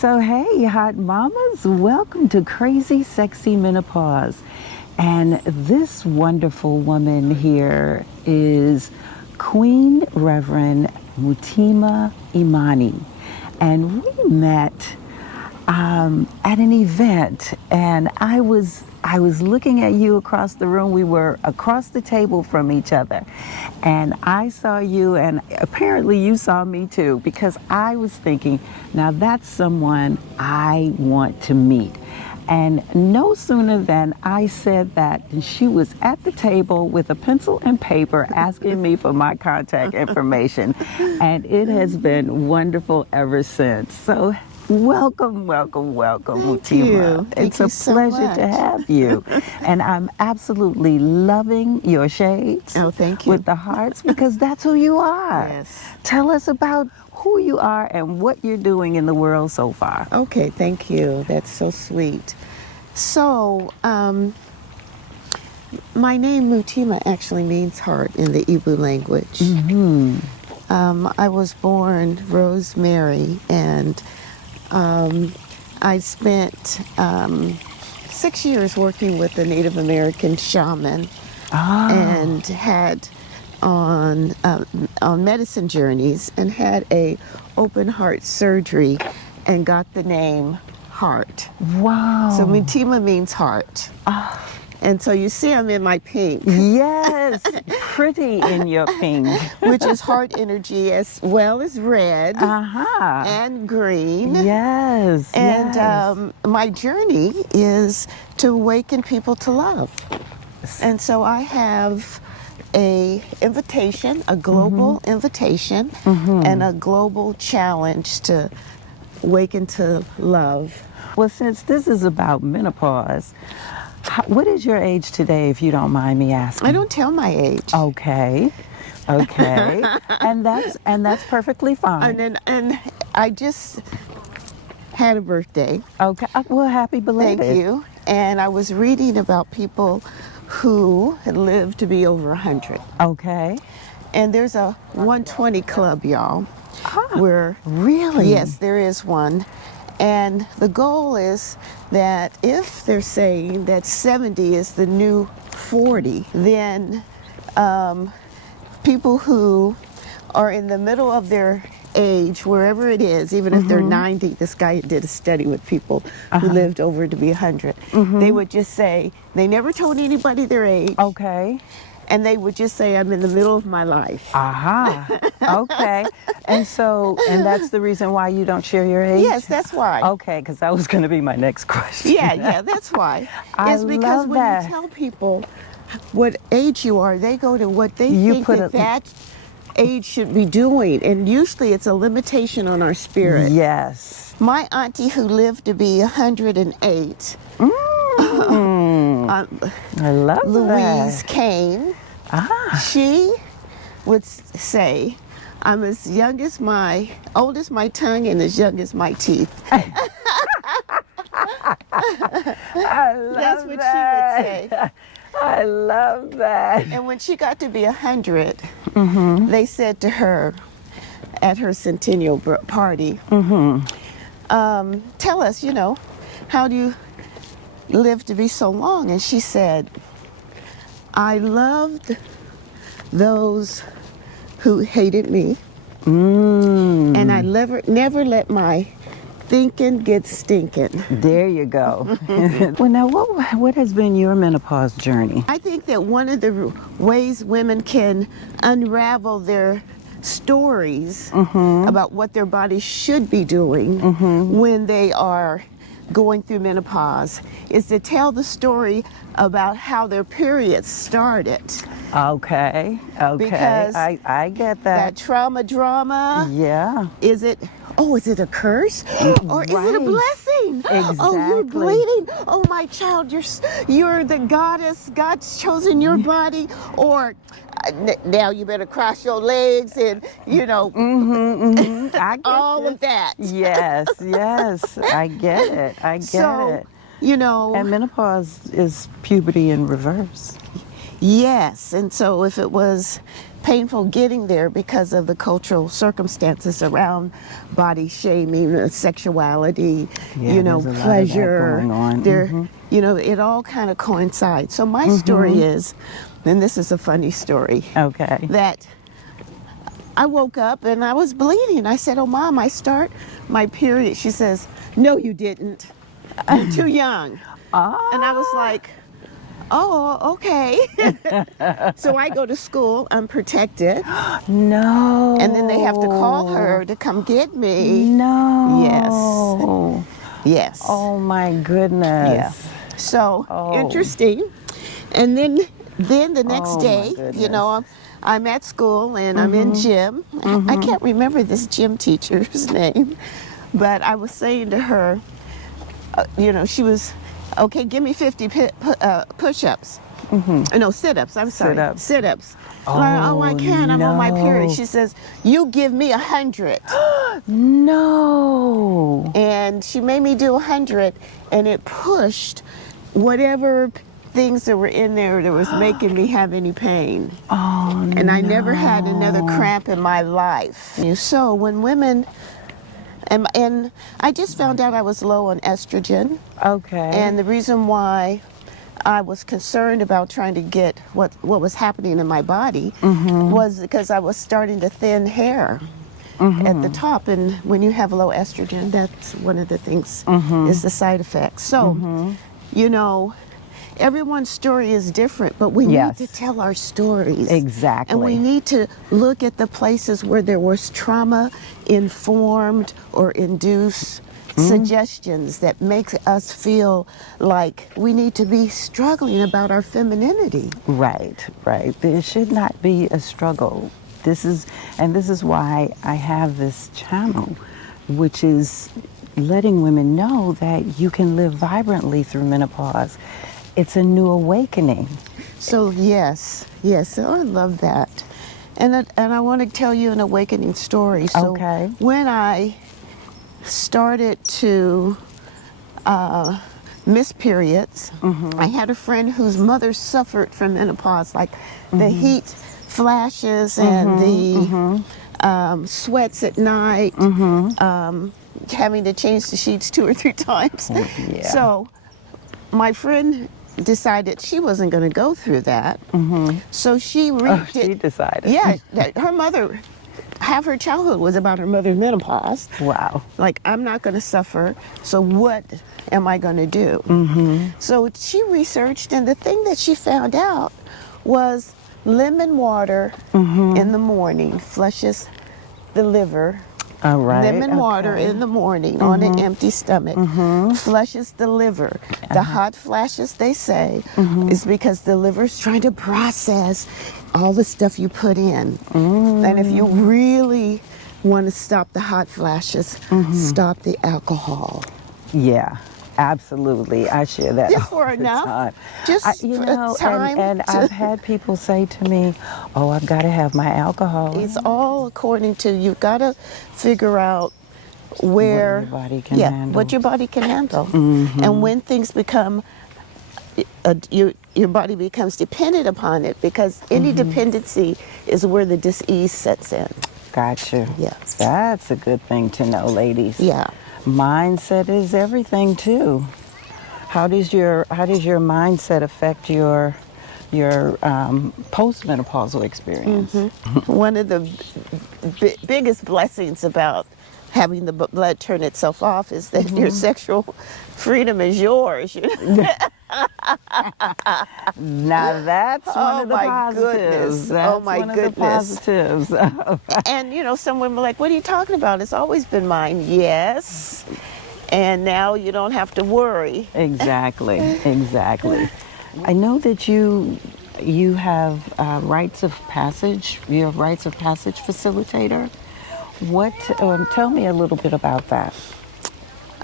So, hey, hot mamas, welcome to Crazy Sexy Menopause. And this wonderful woman here is Queen Reverend Mutima Imani. And we met at an event, and I was looking at you across the room. We were across the table from each other, and I saw you, and apparently you saw me too, because I was thinking, now that's someone I want to meet. And no sooner than I said that, and she was at the table with a pencil and paper asking me for my contact information. And it has been wonderful ever since. So welcome, Mutima. It's a pleasure to have you. And I'm absolutely loving your shades. Oh, thank you. With the hearts, because that's who you are. Yes. Tell us about who you are and what you're doing in the world so far. Okay, thank you. That's so sweet. So, my name Mutima actually means heart in the Igbo language. Mm-hmm. I was born Rosemary, and I spent 6 years working with a Native American shaman, and had on medicine journeys, and had a open heart surgery, and got the name Heart. Wow. So Mutima means heart. And so you see I'm in my pink. Yes, pretty in your pink. Which is heart energy as well as red Uh-huh. and green. Yes. And yes. My journey is to awaken people to love. And so I have a invitation, a global invitation, and a global challenge to awaken to love. Well, since this is about menopause, what is your age today, if you don't mind me asking? I don't tell my age. Okay. and that's perfectly fine. And I just had a birthday. Okay. Well, happy belated. Thank you. And I was reading about people who had lived to be over 100. Okay. And there's a 120 club, y'all. Where Really? Yes, there is one. And the goal is that if they're saying that 70 is the new 40, then people who are in the middle of their age, wherever it is, even if they're 90, this guy did a study with people who lived over to be 100. They would just say, they never told anybody their age. Okay. And they would just say, I'm in the middle of my life. Okay. And that's the reason why you don't share your age? Yes, that's why. Okay, because that was going to be my next question. Yeah, that's why. It's because love when that. you tell people what age you are, they go to what they think that age should be doing. And usually it's a limitation on our spirit. Yes. My auntie who lived to be 108, I love Louise that. Kane, she would say, I'm as old as my tongue and as young as my teeth. I love That's what that. she would say. I love that. And when she got to be 100, they said to her at her centennial party, tell us, how do you live to be so long? And she said, I loved those who hated me, and I never let my thinking get stinking. There you go. Well, now, what has been your menopause journey? I think that one of the ways women can unravel their stories about what their bodies should be doing when they are going through menopause is to tell the story about how their periods started. Okay. Because I get That trauma drama. Yeah. Is it a curse? Or is it a blessing? Exactly. Oh, you're bleeding. Oh, my child, you're the goddess. God's chosen your body. Or now you better cross your legs and, I get all of that. Yes. I get it. And menopause is puberty in reverse. Yes, and so if it was painful getting there because of the cultural circumstances around body shaming, sexuality, Yeah, you know, there's a lot of that pleasure. going on. There, you know, it all kind of coincides. So my story is, and this is a funny story, Okay. that I woke up and I was bleeding. I said, "Oh, Mom, I start my period." She says, "No, you didn't. You're too young." And I was like, "Oh, okay." So I go to school unprotected, No. and then they have to call her to come get me. No. Yes. Oh my goodness. Yeah. So Oh. interesting. And then the next Oh, my day, you goodness. know, I'm at school and I'm in gym. I can't remember this gym teacher's name, but I was saying to her, you know, she was, "Okay, give me 50 push-ups." No, sit-ups. I'm sorry. Sit-ups. Sit-ups. Oh, I can't. I'm on my period. no. She says, "You give me 100." No. And she made me do 100, and it pushed whatever things that were in there that was making me have any pain. Oh, And I never had another cramp in my life. So when women, and I just found out I was low on estrogen. Okay. And the reason why I was concerned about trying to get what was happening in my body was because I was starting to thin hair at the top. And when you have low estrogen, that's one of the things is the side effects. So, you know, everyone's story is different, but we need to tell our stories. Exactly. And we need to look at the places where there was trauma informed or induced suggestions that make us feel like we need to be struggling about our femininity. Right, right. There should not be a struggle. This is why I have this channel, which is letting women know that you can live vibrantly through menopause. It's a new awakening. So yes, so I love that. And I want to tell you an awakening story. So Okay. when I started to miss periods, I had a friend whose mother suffered from menopause, like the heat flashes and the sweats at night, having to change the sheets 2 or 3 times. Yeah. So my friend decided she wasn't going to go through that. So she She decided. Yeah, that her mother, half her childhood was about her mother's menopause. Wow. Like, I'm not going to suffer, so what am I going to do? So she researched, and the thing that she found out was lemon water in the morning flushes the liver. All right. Lemon water in the morning on an empty stomach flushes the liver. The hot flashes, they say, is because the liver's trying to process all the stuff you put in. And if you really want to stop the hot flashes, stop the alcohol. Yeah, absolutely. I share that Just all for the enough. time. Just You for know, time and to- I've had people say to me, "Oh, I've got to have my alcohol." It's all according to, you've got to figure out where your body can handle. what your body can handle. And when things become your body becomes dependent upon it, because any dependency is where the dis-ease sets in. Gotcha. Yeah. That's a good thing to know, ladies. Yeah. Mindset is everything too. How does your mindset affect your postmenopausal experience? One of the biggest blessings about having the blood turn itself off is that your sexual freedom is yours. You know? Now that's one of the my positives. goodness. That's Oh, my one goodness. of the positives. And you know, some women are like, "What are you talking about? It's always been mine." Yes. And now you don't have to worry. Exactly. I know that you have rites of passage. You're a rites of passage facilitator. What? Tell me a little bit about that.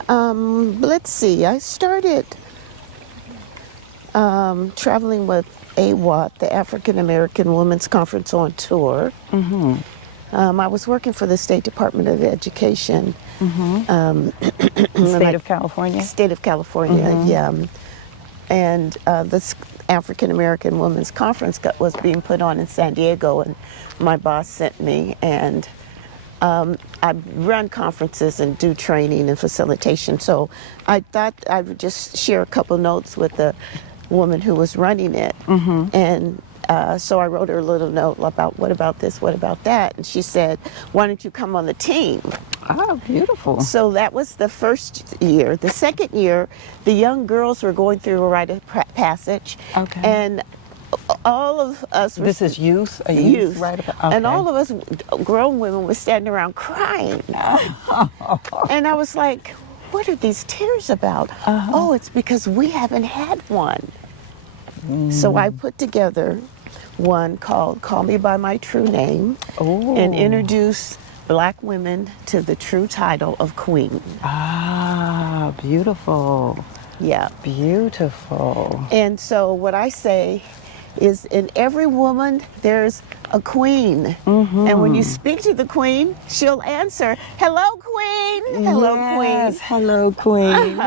Let's see. I started traveling with AWAT, the African American Women's Conference on Tour. I was working for the State Department of Education. State of California. State of California, yeah. And African American Women's Conference was being put on in San Diego, and my boss sent me, and I run conferences and do training and facilitation. So I thought I would just share a couple notes with the woman who was running it. And so I wrote her a little note about what about this, what about that? And she said, why don't you come on the team? Oh, beautiful. So that was the first year. The second year, the young girls were going through a rite of passage. Okay. And all of us were... This is youth? A youth. Right about, And okay. all of us grown women were standing around crying. And I was like, what are these tears about? Oh, it's because we haven't had one. So I put together one called Call Me By My True Name and introduced Black women to the true title of Queen. Ah, beautiful. Yeah. Beautiful. And so what I say is in every woman there's a queen. And when you speak to the queen, she'll answer, hello queen, hello Yes, queen. hello queen.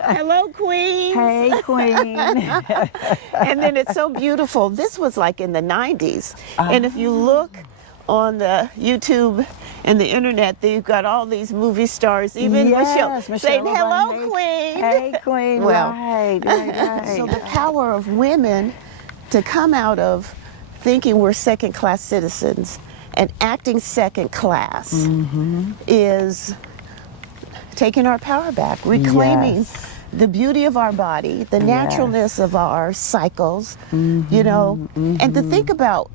Hello queen. Hey queen. And then it's so beautiful. This was like in the 90s. And if you look on the YouTube and the internet, they've got all these movie stars, even Yes, Michelle saying, hello Obama. queen. Hey queen, Well, right. So the power of women to come out of thinking we're second-class citizens and acting second class is taking our power back, reclaiming the beauty of our body, the naturalness of our cycles, you know, and to think about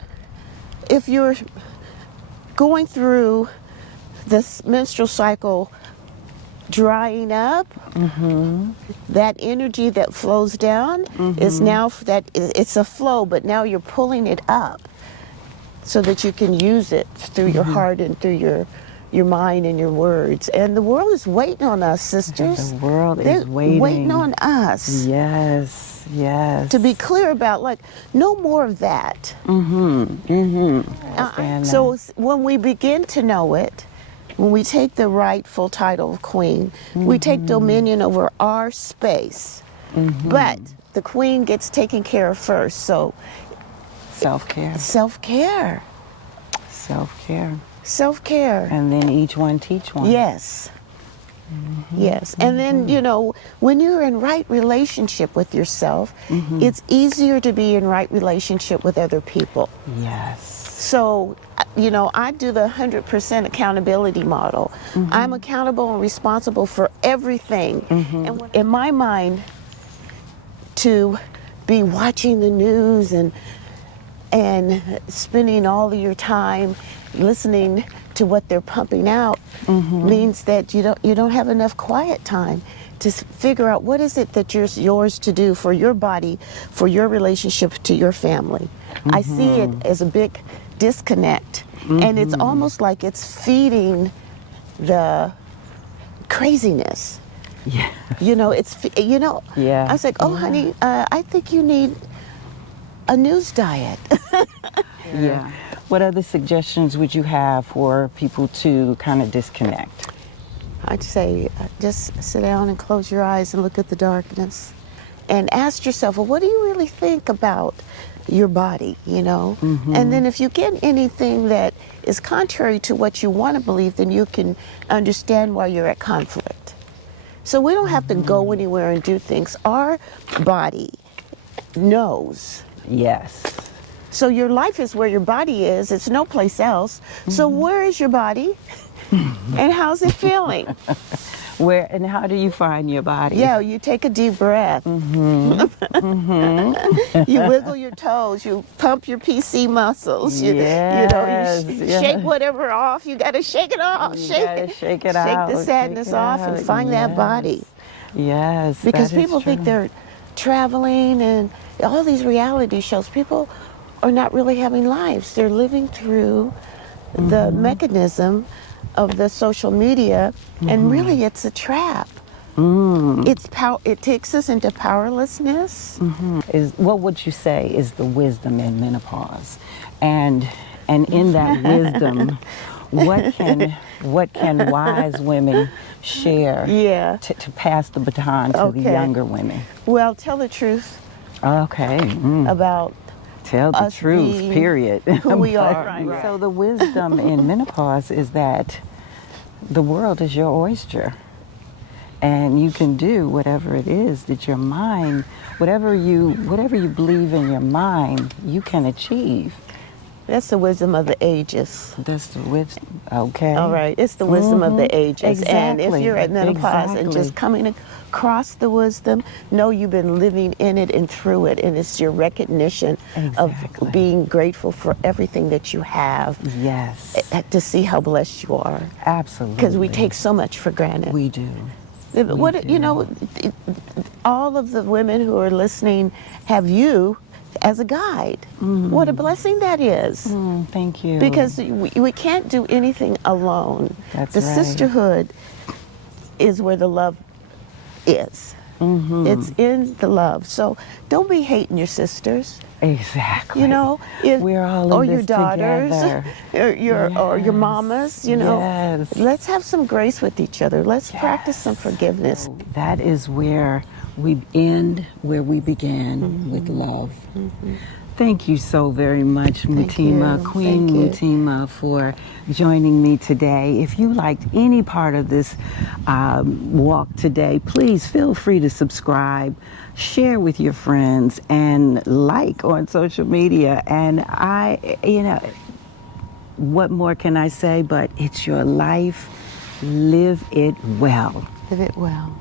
if you're going through this menstrual cycle drying up, that energy that flows down is now it's a flow, but now you're pulling it up so that you can use it through your heart and through your mind and your words. And the world is waiting on us, sisters. The world They're is waiting on us. Yes, yes. To be clear about, like, no more of that. So when we begin to know it, when we take the rightful title of queen, we take dominion over our space. But the queen gets taken care of first. So self-care. self-care. Self-care. Self-care. And then each one teach one. Yes. Yes. And then, you know, when you're in right relationship with yourself, it's easier to be in right relationship with other people. Yes. So, you know, I do the 100% accountability model. I'm accountable and responsible for everything. And in my mind, to be watching the news and spending all of your time listening to what they're pumping out means that you don't have enough quiet time to figure out what is it that yours to do for your body, for your relationship to your family. I see it as a big disconnect, and it's almost like it's feeding the craziness. Yeah. You know, I was like, oh honey, I think you need a news diet. Yeah. What other suggestions would you have for people to kind of disconnect? I'd say just sit down and close your eyes and look at the darkness and ask yourself, well, what do you really think about your body, you know? And then if you get anything that is contrary to what you want to believe, then you can understand why you're at conflict. So we don't have to go anywhere and do things. Our body knows. Yes. So your life is where your body is. It's no place else. So where is your body? And how's it feeling? Where and how do you find your body? Yeah, you take a deep breath. You wiggle your toes. You pump your PC muscles. You shake whatever off. You got to shake it off. Shake it out. Shake the sadness off and find that body. Yes. Because people think they're traveling and all these reality shows. People are not really having lives. They're living through the mechanism of the social media, and really it's a trap. It takes us into powerlessness. What would you say is the wisdom in menopause? And in that wisdom, what can wise women share to pass the baton to the younger women? Well, tell the truth Okay. about Tell the us truth, being period. who we But- are. Right. So the wisdom in menopause is that the world is your oyster. And you can do whatever it is that your mind, whatever you believe in your mind, you can achieve. That's the wisdom of the ages. That's the wisdom. Okay. All right, it's the wisdom of the ages. And if Exactly. you're at menopause and just Exactly. coming across the wisdom, know you've been living in it and through it, and it's your recognition Exactly. of being grateful for everything that you have. Yes. To see how blessed you are, Absolutely. because we take so much for granted. We do. What you know, all of the women who are listening have you as a guide. What a blessing that is. Thank you. Because we can't do anything alone. That's the right. sisterhood is where the love is. It's in the love. So don't be hating your sisters. Exactly. You know, we're all in or this your daughters, together. or your mamas. You know, Yes. let's have some grace with each other. Let's practice some forgiveness. That is where we end, where we began with love. Thank you so very much, Mutima, you. Queen Thank you. Mutima, for joining me today. If you liked any part of this walk today, please feel free to subscribe, share with your friends, and like on social media. And what more can I say? But it's your life. Live it well. Live it well.